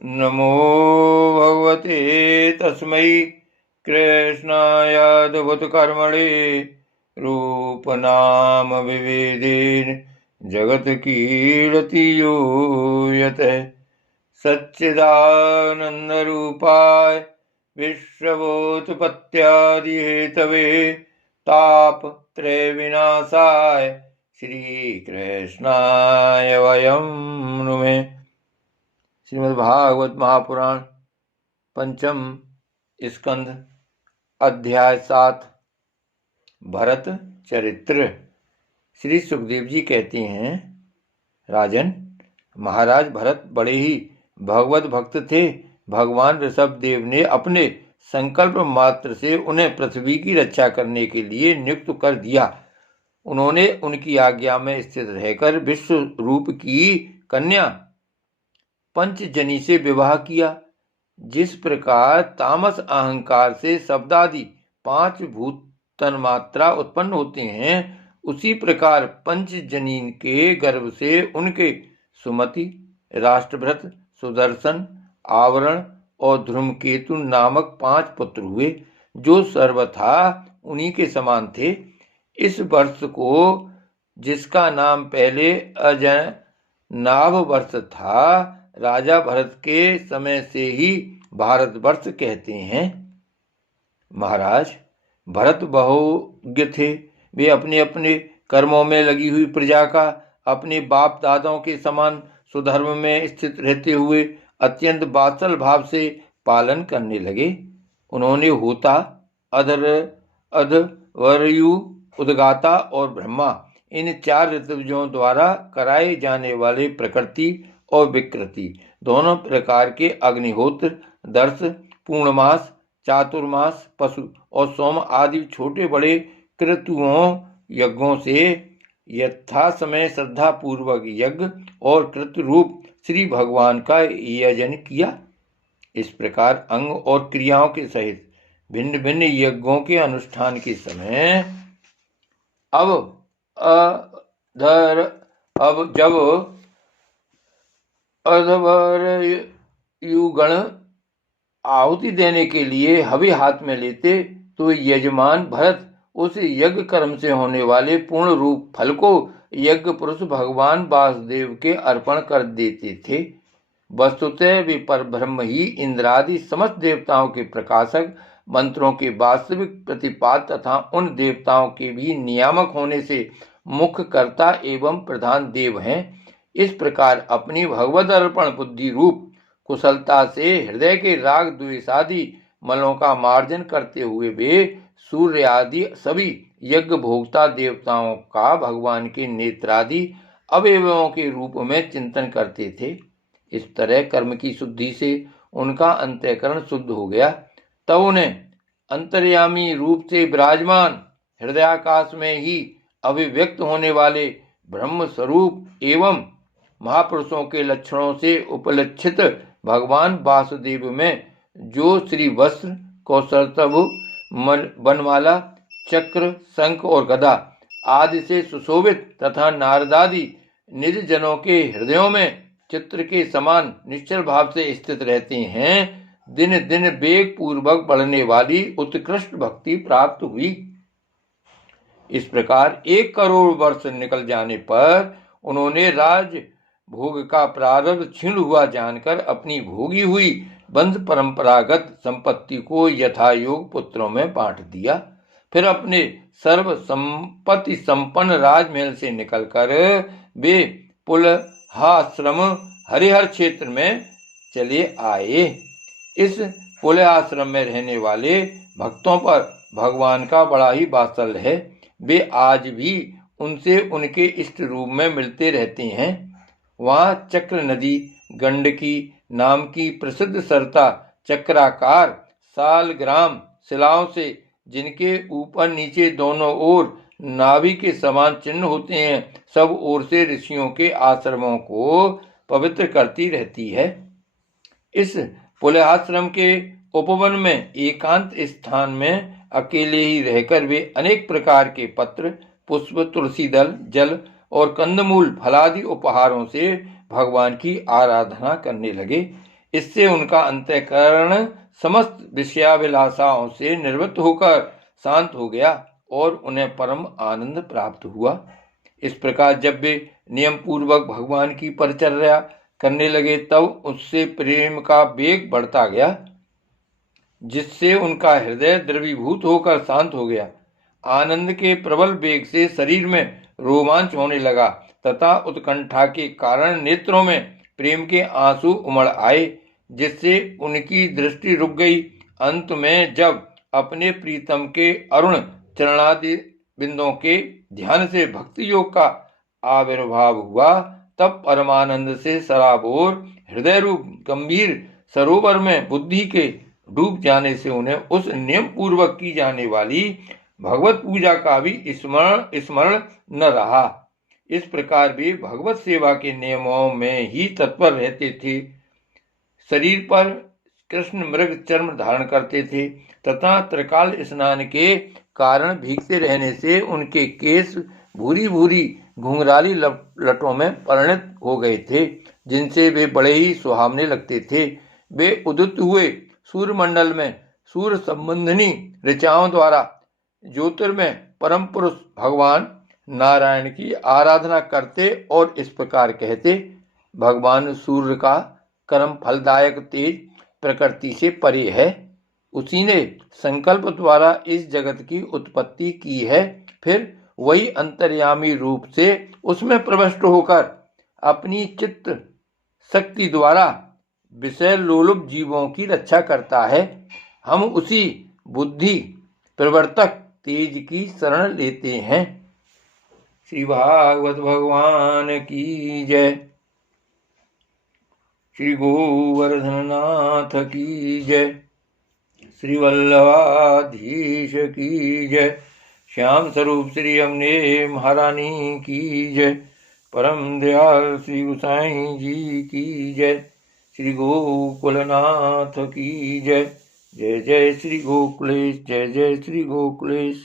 नमो भगवते तस्मै कृष्णायाद्भुतकर्मणे रूपनाम विविधेन जगत्कीर्ति यो यतः सच्चिदानन्दरूपाय विश्वभूतपत्यादिहेतवे तापत्रयविनाशाय श्रीकृष्णाय वयं नुमे। श्रीमद्भागवत महापुराण पंचम स्कंध अध्याय 7 भरत चरित्र। श्री सुखदेव जी कहते हैं, राजन, महाराज भरत बड़े ही भगवत भक्त थे। भगवान ऋषभदेव ने अपने संकल्प मात्र से उन्हें पृथ्वी की रक्षा करने के लिए नियुक्त कर दिया। उन्होंने उनकी आज्ञा में स्थित रहकर विश्व रूप की कन्या पंचजनी से विवाह किया। जिस प्रकार तामस अहंकार से शब्दादि 5 भूत तन्मात्रा उत्पन्न होते हैं, उसी प्रकार पंचजनी के गर्भ से उनके सुमति, राष्ट्रभृत, सुदर्शन, आवरण और धूमकेतु नामक 5 पुत्र हुए, जो सर्वथा उन्हीं के समान थे। इस वर्ष को, जिसका नाम पहले अजनाभ वर्ष था, राजा भरत के समय से ही भारतवर्ष कहते हैं। महाराज भरत बहुज्ञ थे। वे अपने अपने कर्मों में लगी हुई प्रजा का अपने बाप दादाओं के समान सुधर्म में स्थित रहते हुए अत्यंत बात्सल भाव से पालन करने लगे। उन्होंने होता, अधर, अधवर्यु, उद्गाता और ब्रह्मा, इन 4 ऋतुजों द्वारा कराए जाने वाले प्रकृति और विकृति दोनों प्रकार के अग्निहोत्र, दर्श, पूर्णमास, चातुर्मास, पशु और सोम आदि छोटे बड़े क्रतुओं यज्ञों से यथा समय श्रद्धा पूर्वक यज्ञ और कृत रूप श्री भगवान का यजन किया। इस प्रकार अंग और क्रियाओं के सहित भिन्न भिन्न यज्ञों के अनुष्ठान के समय जब अधवर्युगण आहुति देने के लिए हवि हाथ में लेते, तो यजमान भरत उस यज्ञ कर्म से होने वाले पूर्ण रूप फल को यज्ञ पुरुष भगवान वासुदेव के अर्पण कर देते थे। वस्तुतः वे परब्रह्म ही इंद्रादि समस्त देवताओं के प्रकाशक, मंत्रों के वास्तविक प्रतिपाद तथा उन देवताओं के भी नियामक होने से मुख्य कर्ता एवं प्रधान देव हैं। इस प्रकार अपनी भगवद अर्पण बुद्धि रूप कुशलता से हृदय के राग द्वेषादि मलों का मार्जन करते हुए वे सूर्य आदि सभी यज्ञ भोक्ता देवताओं का भगवान के नेत्रादि अवयवों के रूप में चिंतन करते थे। इस तरह कर्म की शुद्धि से उनका अंतःकरण शुद्ध हो गया। तब उन्हें अंतर्यामी रूप से विराजमान हृदयाकाश में ही अभिव्यक्त होने वाले ब्रह्म स्वरूप एवं महापुरुषों के लक्षणों से उपलक्षित भगवान वासुदेव में जो श्री वस्त्र, कौशलतभु, बनमाला, चक्र, शंख और गदा आदि से सुशोभित तथा नारदादि निज जनों के हृदयों में चित्र के समान निश्चल भाव से स्थित रहते हैं, दिन दिन वेग पूर्वक बढ़ने वाली उत्कृष्ट भक्ति प्राप्त हुई। इस प्रकार 1 करोड़ वर्ष निकल जाने पर उन्होंने राज भोग का प्रारब्ध क्षीण हुआ जानकर अपनी भोगी हुई वंश परंपरागत संपत्ति को यथायोग पुत्रों में बांट दिया। फिर अपने सर्व संपत्ति संपन्न राजमहल से निकलकर वे पुलहाश्रम हरिहर क्षेत्र में चले आए। इस पुलहाश्रम में रहने वाले भक्तों पर भगवान का बड़ा ही वात्सल्य है। वे आज भी उनसे उनके इष्ट रूप में मिलते रहते हैं। वहाँ चक्र नदी, गंडकी नाम की प्रसिद्ध सरता चक्राकार सालग्राम शिलाओं से, जिनके ऊपर नीचे दोनों ओर नाभि के समान चिन्ह होते हैं, सब ओर से ऋषियों के आश्रमों को पवित्र करती रहती है। इस पुलहाश्रम के उपवन में एकांत स्थान में अकेले ही रहकर वे अनेक प्रकार के पत्र, पुष्प, तुलसी दल, जल और कंदमूल फलादि उपहारों से भगवान की आराधना करने लगे। इससे उनका अंतःकरण समस्त विषयाभिलाषाओं से निवृत्त होकर शांत हो गया और उन्हें परम आनंद प्राप्त हुआ। इस प्रकार जब वे नियम पूर्वक भगवान की परिचर्या करने लगे तब उससे प्रेम का वेग बढ़ता गया, जिससे उनका हृदय द्रवीभूत होकर शांत हो गया। आनंद के प्रबल वेग से शरीर में रोमांच होने लगा तथा उत्कंठा के कारण नेत्रों में प्रेम के आंसू उमड़ आए, जिससे उनकी दृष्टि रुक गई। अंत में जब अपने प्रीतम के अरुण चरणादि बिंदों के ध्यान से भक्ति योग का आविर्भाव हुआ, तब परमानंद से सराबोर हृदय रूप गंभीर सरोवर में बुद्धि के डूब जाने से उन्हें उस नियम पूर्वक की जाने वाली भगवत पूजा का भी स्मरण न रहा। इस प्रकार वे भगवत सेवा के नियमों में ही तत्पर रहते थे। शरीर पर कृष्ण मृग चर्म धारण करते थे तथा त्रिकाल स्नान के कारण भीगते रहने से उनके केस भूरी भूरी घुंघराली लटों में परिणत हो गए थे, जिनसे वे बड़े ही सुहावने लगते थे। वे उदित हुए सूर्यमंडल में सूर्य संबंधिनी ऋचाओं द्वारा ज्योतिर्मय परम पुरुष भगवान नारायण की आराधना करते और इस प्रकार कहते, भगवान सूर्य का कर्म फलदायक तेज प्रकृति से परे है। उसी ने संकल्प द्वारा इस जगत की उत्पत्ति की है, फिर वही अंतर्यामी रूप से उसमें प्रविष्ट होकर अपनी चित्त शक्ति द्वारा विषय लोलुप जीवों की रक्षा करता है। हम उसी बुद्धि प्रवर्तक तेज की शरण लेते हैं। श्री भागवत भगवान की जय। श्री गोवर्धननाथ की जय। श्री वल्लभाधीश की जय। श्याम स्वरूप श्री अम्ने महारानी की जय। परम दयाल श्री गोसाई जी की जय। श्री गोकुलनाथ की जय। जय जय श्री गोकुलेश, जय जय श्री गोकुलेश।